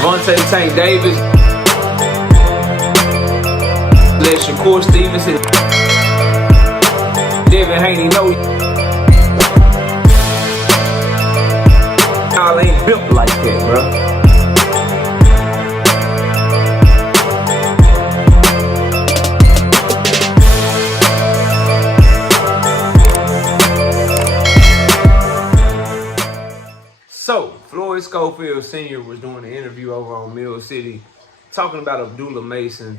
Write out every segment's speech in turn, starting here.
Tank Davis, let Shakur Stevenson, Devin Haney know y'all ain't built like that, bro. So, Floyd Schofield Sr. was doing an interview over on Mill City talking about Abdullah Mason.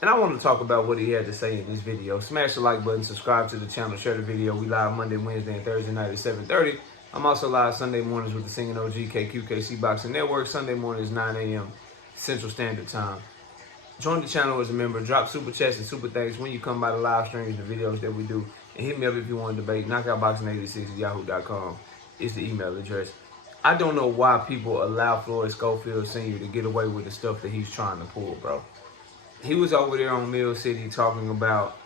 And I want to talk about what he had to say in this video. Smash the like button, subscribe to the channel, share the video. We live Monday, Wednesday, and Thursday night at 7:30. I'm also live Sunday mornings with the Singing OG KQKC Boxing Network. Sunday mornings, 9 a.m. Central Standard Time. Join the channel as a member. Drop super chats and super thanks when you come by the live streams and videos that we do. And hit me up if you want to debate. Knockoutboxing86@yahoo.com is the email address. I don't know why people allow Floyd Schofield Sr. to get away with the stuff that he's trying to pull, bro. He was over there on Mill City talking about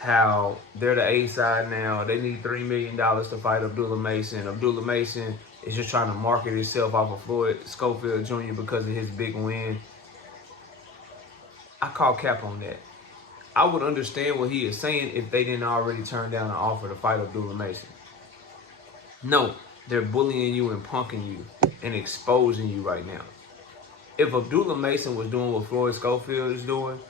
how they're the A side now. They need $3 million to fight Abdullah Mason. Abdullah Mason is just trying to market himself off of Floyd Schofield Jr. because of his big win. I call cap on that. I would understand what he is saying if they didn't already turn down an offer to fight Abdullah Mason. No. They're bullying you and punking you and exposing you right now. If Abdullah Mason was doing what Floyd Schofield is doing,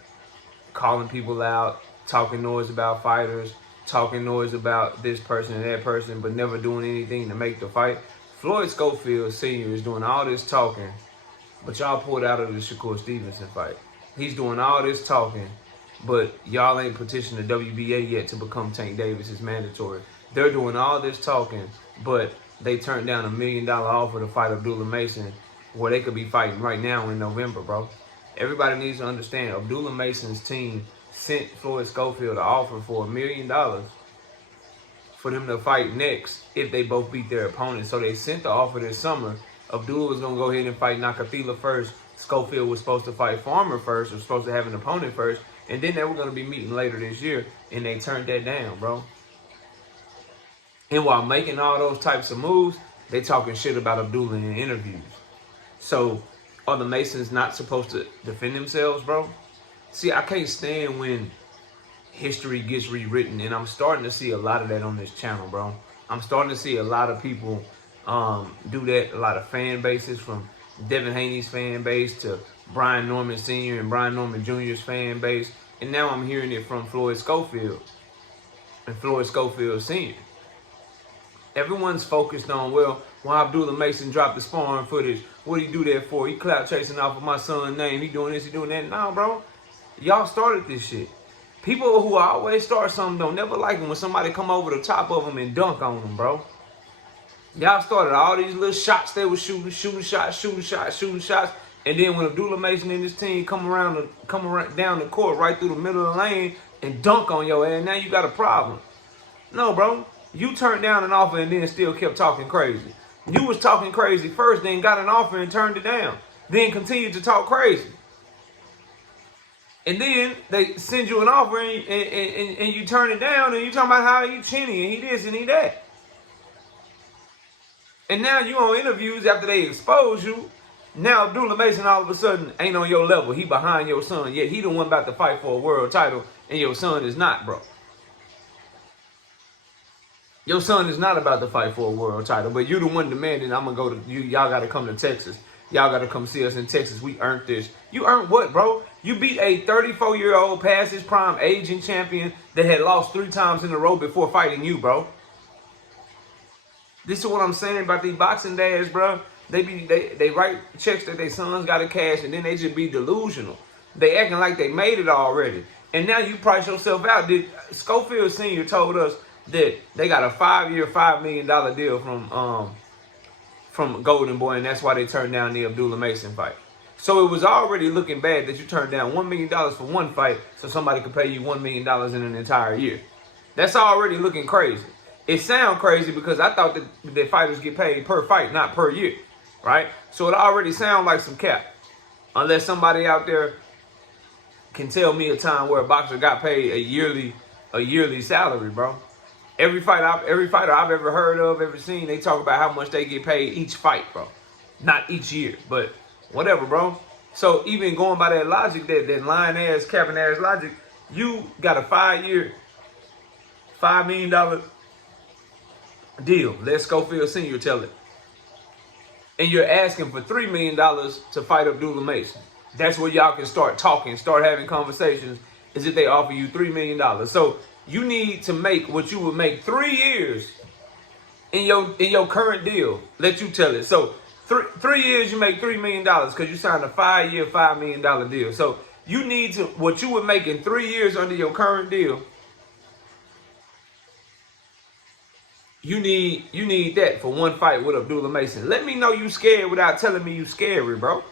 calling people out, talking noise about fighters, talking noise about this person and that person, but never doing anything to make the fight, Floyd Schofield Sr. is doing all this talking, but y'all pulled out of the Shakur Stevenson fight. He's doing all this talking, but y'all ain't petitioned the WBA yet to become Tank Davis. It's mandatory. They're doing all this talking, but they turned down $1 million offer to fight Abdullah Mason, where they could be fighting right now in November, bro. Everybody needs to understand, Abdullah Mason's team sent Floyd Schofield an offer for $1 million for them to fight next if they both beat their opponents. So they sent the offer this summer. Abdullah was going to go ahead and fight Nakafila first. Schofield was supposed to fight Farmer first, or supposed to have an opponent first. And then they were going to be meeting later this year, and they turned that down, bro. And while making all those types of moves, they talking shit about Abdullah in interviews. So, are the Masons not supposed to defend themselves, bro? See, I can't stand when history gets rewritten, and I'm starting to see a lot of that on this channel, bro. I'm starting to see a lot of people do that, a lot of fan bases, from Devin Haney's fan base to Brian Norman Sr. and Brian Norman Jr.'s fan base. And now I'm hearing it from Floyd Schofield and Floyd Schofield Sr. Everyone's focused on, well, why Abdullah Mason dropped the sparring footage? What did he do that for? He clout chasing off of my son's name. He doing this, he doing that. Nah, bro. Y'all started this shit. People who always start something don't never like them when somebody come over the top of them and dunk on them, bro. Y'all started all these little shots they were shooting shots. And then when Abdullah Mason and his team come around down the court right through the middle of the lane and dunk on your ass, now you got a problem. No, bro. You turned down an offer and then still kept talking crazy. You was talking crazy first, then got an offer and turned it down. Then continued to talk crazy. And then they send you an offer and you turn it down, and you talking about how he chinny and he this and he that. And now you on interviews after they expose you. Now Abdullah Mason all of a sudden ain't on your level. He behind your son, yet he the one about to fight for a world title, and your son is not, bro. Your son is not about to fight for a world title, but you the one demanding, I'm going to go to you. Y'all got to come to Texas. Y'all got to come see us in Texas. We earned this. You earned what, bro? You beat a 34-year-old past his prime aging champion that had lost 3 times in a row before fighting you, bro. This is what I'm saying about these boxing dads, bro. They write checks that their sons got to cash, and then they just be delusional. They acting like they made it already. And now you price yourself out. Schofield Sr. told us that they got a 5-year, $5 million deal from Golden Boy, and that's why they turned down the Abdullah Mason fight. So it was already looking bad that you turned down $1 million for one fight so somebody could pay you $1 million in an entire year. That's already looking crazy. It sounds crazy because I thought that fighters get paid per fight, not per year, right? So it already sounds like some cap. Unless somebody out there can tell me a time where a boxer got paid a yearly salary, bro. Every fighter I've ever heard of, ever seen, they talk about how much they get paid each fight, bro. Not each year, but whatever, bro. So even going by that logic, that lying ass, capping ass logic, you got a 5-year, $5 million deal. Let Schofield Sr. tell it. And you're asking for $3 million to fight Abdullah Mason. That's where y'all can start talking, start having conversations, is if they offer you $3 million. So you need to make what you would make 3 years in your current deal. Let you tell it. So 3 years you make $3 million because you signed a 5-year, $5 million deal. So you need to, what you would make in 3 years under your current deal, you need that for one fight with Abdullah Mason. Let me know you scared without telling me you scary, bro.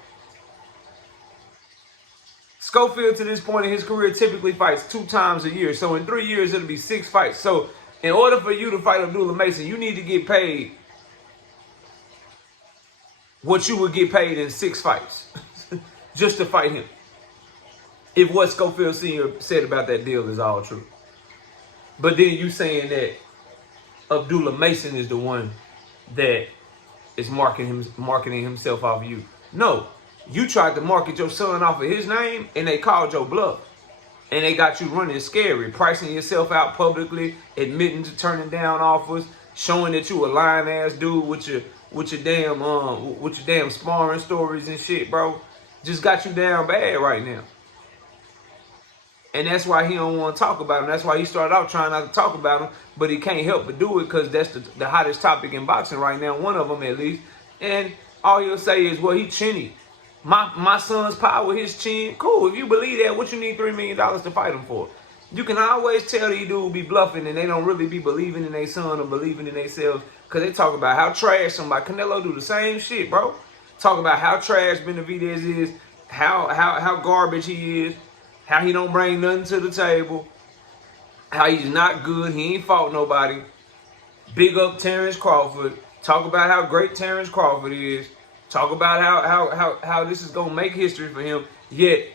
Schofield, to this point in his career, typically fights 2 times a year. So in 3 years, it'll be 6 fights. So in order for you to fight Abdullah Mason, you need to get paid what you would get paid in 6 fights just to fight him. If what Schofield Sr. said about that deal is all true. But then you saying that Abdullah Mason is the one that is marketing himself off of you. No. You tried to market your son off of his name, and they called your bluff. And they got you running scary, pricing yourself out publicly, admitting to turning down offers, showing that you a lying ass dude with your damn sparring stories and shit, bro. Just got you down bad right now. And that's why he don't want to talk about him. That's why he started out trying not to talk about him, but he can't help but do it because that's the hottest topic in boxing right now, one of them at least. And all he'll say is, well, he chinny. My son's power, his chin. Cool. If you believe that, what you need $3 million to fight him for? You can always tell these dudes be bluffing and they don't really be believing in their son or believing in themselves because they talk about how trash somebody. Canelo do the same shit, bro. Talk about how trash Benavidez is, how garbage he is, how he don't bring nothing to the table, how he's not good, he ain't fought nobody. Big up Terrence Crawford. Talk about how great Terrence Crawford is. Talk about how this is going to make history for him. Yet,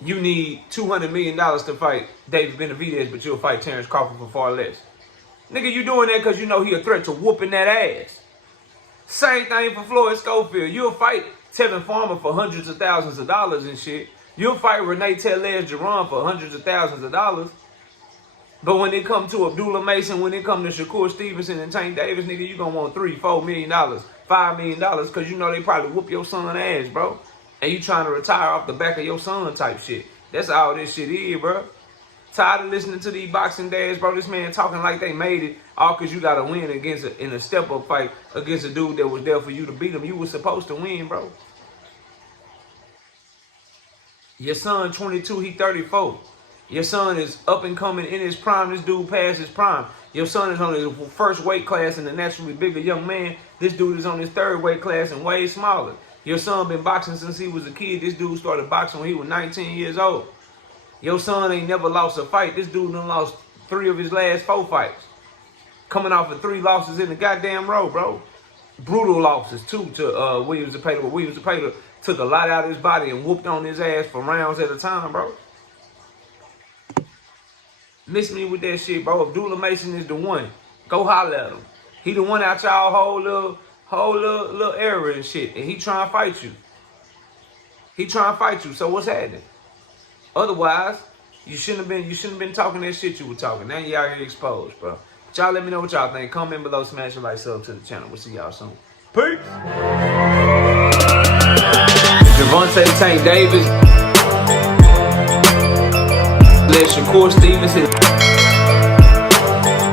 you need $200 million to fight David Benavidez, but you'll fight Terrence Crawford for far less. Nigga, you doing that because you know he a threat to whooping that ass. Same thing for Floyd Schofield. You'll fight Tevin Farmer for hundreds of thousands of dollars and shit. You'll fight Renee Tellez-Giron for hundreds of thousands of dollars. But when it comes to Abdullah Mason, when it comes to Shakur Stevenson and Tank Davis, nigga, you gonna want $3, $4 million, $5 million, because you know they probably whoop your son ass, bro. And you trying to retire off the back of your son type shit. That's all this shit is, bro. Tired of listening to these boxing dads, bro. This man talking like they made it all because you got to win in a step-up fight against a dude that was there for you to beat him. You was supposed to win, bro. Your son 22, he 34. Your son is up and coming in his prime. This dude past his prime. Your son is on his first weight class and a naturally bigger young man. This dude is on his third weight class and way smaller. Your son been boxing since he was a kid. This dude started boxing when he was 19 years old. Your son ain't never lost a fight. This dude done lost 3 of his last 4 fights. Coming off of 3 losses in the goddamn row, bro. Brutal losses, too, to Williams Zepeda. But Williams Zepeda took a lot out of his body and whooped on his ass for rounds at a time, bro. Miss me with that shit, bro. Abdullah Mason is the one. Go holler at him. He the one out y'all whole little era and shit. And he trying to fight you. He trying to fight you. So what's happening? Otherwise, you shouldn't have been talking that shit you were talking. Now you out here exposed, bro. But y'all let me know what y'all think. Comment below, smash a like, sub to the channel. We'll see y'all soon. Peace. Gervonta Tank Davis. Let Shakur Stevenson.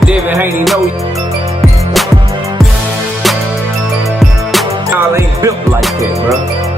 Devin Haney know y'all ain't built like that, bro.